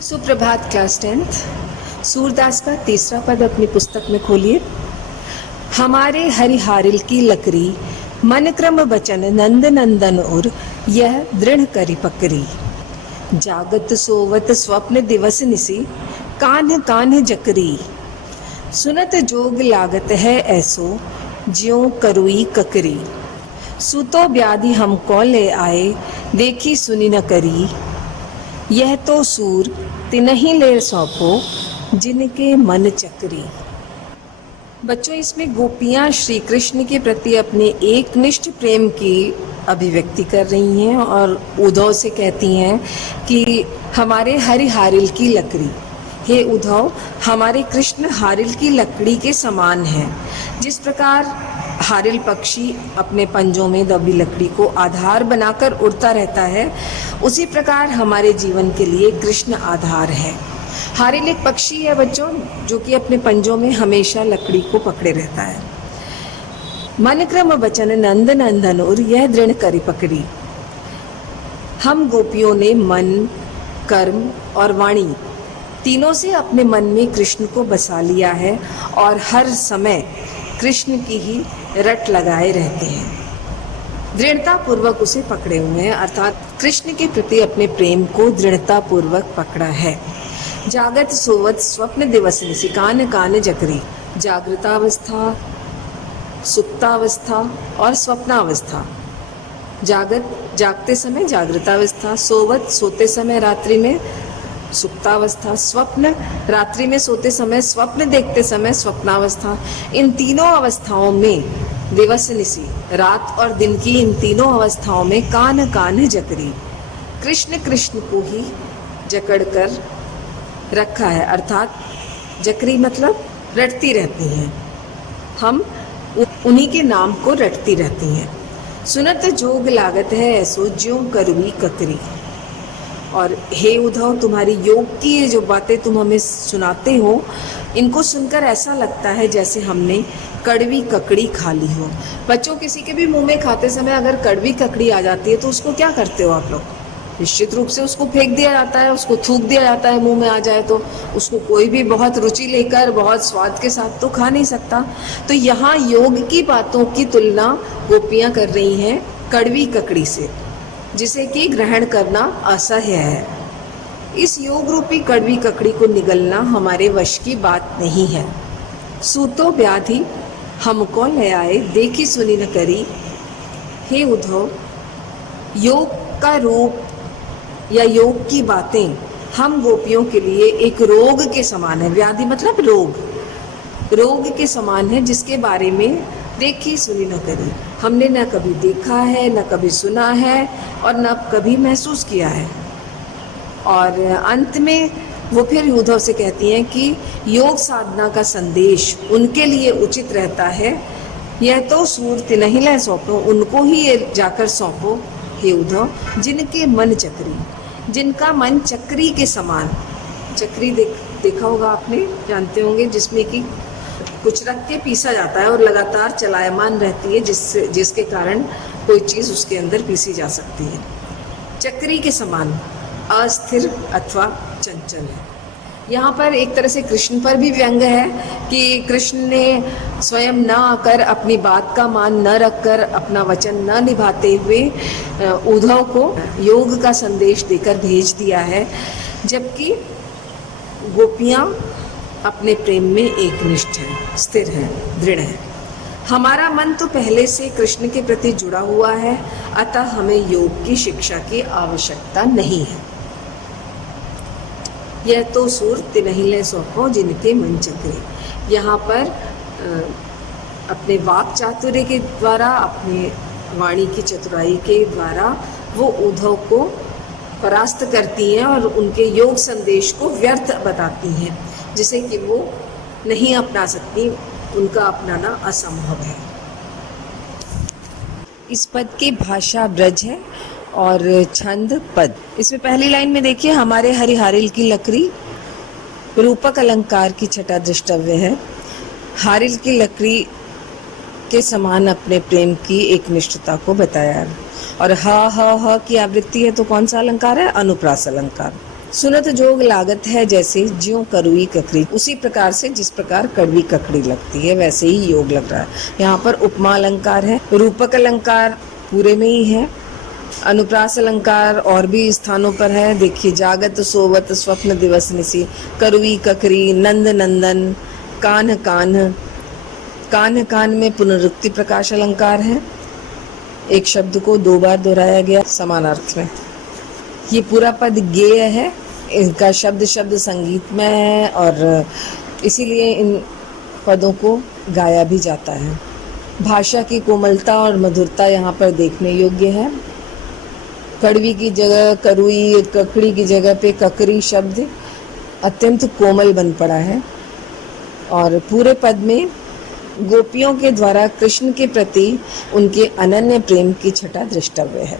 सुप्रभात class 10th। Surdas का तीसरा पद अपनी पुस्तक में खोलिए। हमारे हरिहारिल की लकड़ी मन क्रम बचन नंद नंदन उर यह दृढ़ करी पकड़ी। जागत सोवत स्वप्न दिवस निसी कान्ह कान्ह जकरी। सुनत जोग लागत है ऐसो ज्यों करुई ककरी। सुतो व्याधि हमको ले आए देखी सुनी न करी। यह तो सूर तिनहि ले सौंपो जिनके मन चक्री। बच्चों, इसमें गोपियां श्री कृष्ण के प्रति अपने एकनिष्ठ प्रेम की अभिव्यक्ति कर रही हैं और उद्धव से कहती हैं कि हमारे हरिहारिल की लकड़ी, हे उद्धव, हमारे कृष्ण हारिल की लकड़ी के समान हैं। जिस प्रकार हारिल पक्षी अपने पंजों में दबी लकड़ी को आधार बनाकर उड़ता रहता है, उसी प्रकार हमारे जीवन के लिए कृष्ण आधार है। हारिल एक पक्षी है बच्चों, जो कि अपने पंजों में हमेशा लकड़ी को पकड़े रहता है। मन क्रम बचन नंद नंदन उर यह दृढ़ करी पकड़ी। हम गोपियों ने मन, कर्म और वाणी तीनों से अपने मन में कृष्ण को बसा लिया है और हर समय कृष्ण की ही रट लगाए रहते हैं। दृढ़ता पूर्वक उसे पकड़े हुए हैं, अर्थात कृष्ण के प्रति अपने प्रेम को दृढ़ता पूर्वक पकड़ा है। जागत सोवत स्वप्न दिवस निसी कान कान जकरी। जागृतावस्था, सुप्तावस्था और स्वप्नावस्था। जागते समय जागृतावस्था, सोवत सोते समय रात्रि में सुप्तावस्था, स्वप्न रात्रि में सोते समय स्वप्न देखते समय स्वप्नावस्था। इन तीनों अवस्थाओं में दिवस निसी, रात और दिन की इन तीनों अवस्थाओं में कान कान जकरी, कृष्ण कृष्ण को ही जकड़ कर रखा है, अर्थात जकरी मतलब रटती रहती हैं। हम उन्हीं के नाम को रटती रहती हैं। सुनत जोग लागत है ऐसो ज्यों करुई ककरी। और हे उद्धव, तुम्हारी योग की ये जो बातें तुम हमें सुनाते हो, इनको सुनकर ऐसा लगता है जैसे हमने कड़वी ककड़ी खा ली हो। बच्चों, किसी के भी मुंह में खाते समय अगर कड़वी ककड़ी आ जाती है तो उसको क्या करते हो आप लोग? निश्चित रूप से उसको फेंक दिया जाता है, उसको थूक दिया जाता है। मुंह में आ जाए तो उसको कोई भी बहुत रुचि लेकर बहुत स्वाद के साथ तो खा नहीं सकता। तो यहाँ योग की बातों की तुलना गोपियाँ कर रही हैं कड़वी ककड़ी से, जिसे कि ग्रहण करना असह्य है। इस योग रूपी कड़वी ककड़ी को निगलना हमारे वश की बात नहीं है। सूतो व्याधि हमको ले आए देखी सुनी न करी। हे उद्धव, योग का रूप या योग की बातें हम गोपियों के लिए एक रोग के समान है। व्याधि मतलब रोग के समान है, जिसके बारे में देखी सुनी न करी। हमने न कभी देखा है, न कभी सुना है और न कभी महसूस किया है। और अंत में वो फिर उद्धव से कहती हैं कि योग साधना का संदेश उनके लिए उचित रहता है। यह तो सूर तिनहि ले सौंपो, उनको ही ये जाकर सौंपो हे उद्धव, जिनके मन चक्री, जिनका मन चक्री के समान। चक्री देखा होगा आपने, जानते होंगे, जिसमें कि कुछ रख के पीसा जाता है और लगातार चलायमान रहती है, जिसके कारण कोई चीज़ उसके अंदर पीसी जा सकती है। चक्री के समान अस्थिर अथवा चंचल है। यहाँ पर एक तरह से कृष्ण पर भी व्यंग है कि कृष्ण ने स्वयं न आकर, अपनी बात का मान न रखकर, अपना वचन न निभाते हुए उद्धव को योग का संदेश देकर भेज दिया है, जबकि गोपियाँ अपने प्रेम में एकनिष्ठ हैं, स्थिर हैं, दृढ़ हैं। हमारा मन तो पहले से कृष्ण के प्रति जुड़ा हुआ है, अतः हमें योग की शिक्षा की आवश्यकता नहीं है। यह तो सूर तिनहि ले सौंपो जिनके मन चक्रे। यहाँ पर अपने वाक चातुर्य के द्वारा, अपने वाणी की चतुराई के द्वारा वो उद्धव को परास्त करती हैं और उनके योग संदेश को व्यर्थ बताती हैं, जिसे कि वो नहीं अपना सकती, उनका अपनाना असंभव है। इस पद की भाषा ब्रज है और छंद पद। इसमें पहली लाइन में देखिए, हमारे हरिहारिल की लकड़ी, रूपक अलंकार की छटा दृष्टव्य है। हारिल की लकड़ी के समान अपने प्रेम की एक निष्ठता को बताया। और ह की आवृत्ति है तो कौन सा अलंकार है? अनुप्रास अलंकार। सुनत जोग लागत है जैसे ज्यों करुई ककड़ी, उसी प्रकार से जिस प्रकार कड़वी ककड़ी लगती है वैसे ही योग लग रहा है। यहाँ पर उपमा अलंकार है, रूपक अलंकार पूरे में ही है, अनुप्रास अलंकार और भी स्थानों पर है। देखिए, जागत सोवत स्वप्न दिवस निसी, करुई ककरी, नंद नंदन, कान्ह कान्ह। कान्ह कान्ह में पुनरुक्ति प्रकाश अलंकार है, एक शब्द को 2 बार दोहराया गया समान अर्थ में। ये पूरा पद गेय है, इनका शब्द शब्द संगीतमय है और इसीलिए इन पदों को गाया भी जाता है। भाषा की कोमलता और मधुरता यहाँ पर देखने योग्य है। कड़वी की जगह करुई, ककड़ी की जगह पे ककरी शब्द अत्यंत कोमल बन पड़ा है और पूरे पद में गोपियों के द्वारा कृष्ण के प्रति उनके अनन्य प्रेम की छटा दृष्टव्य है।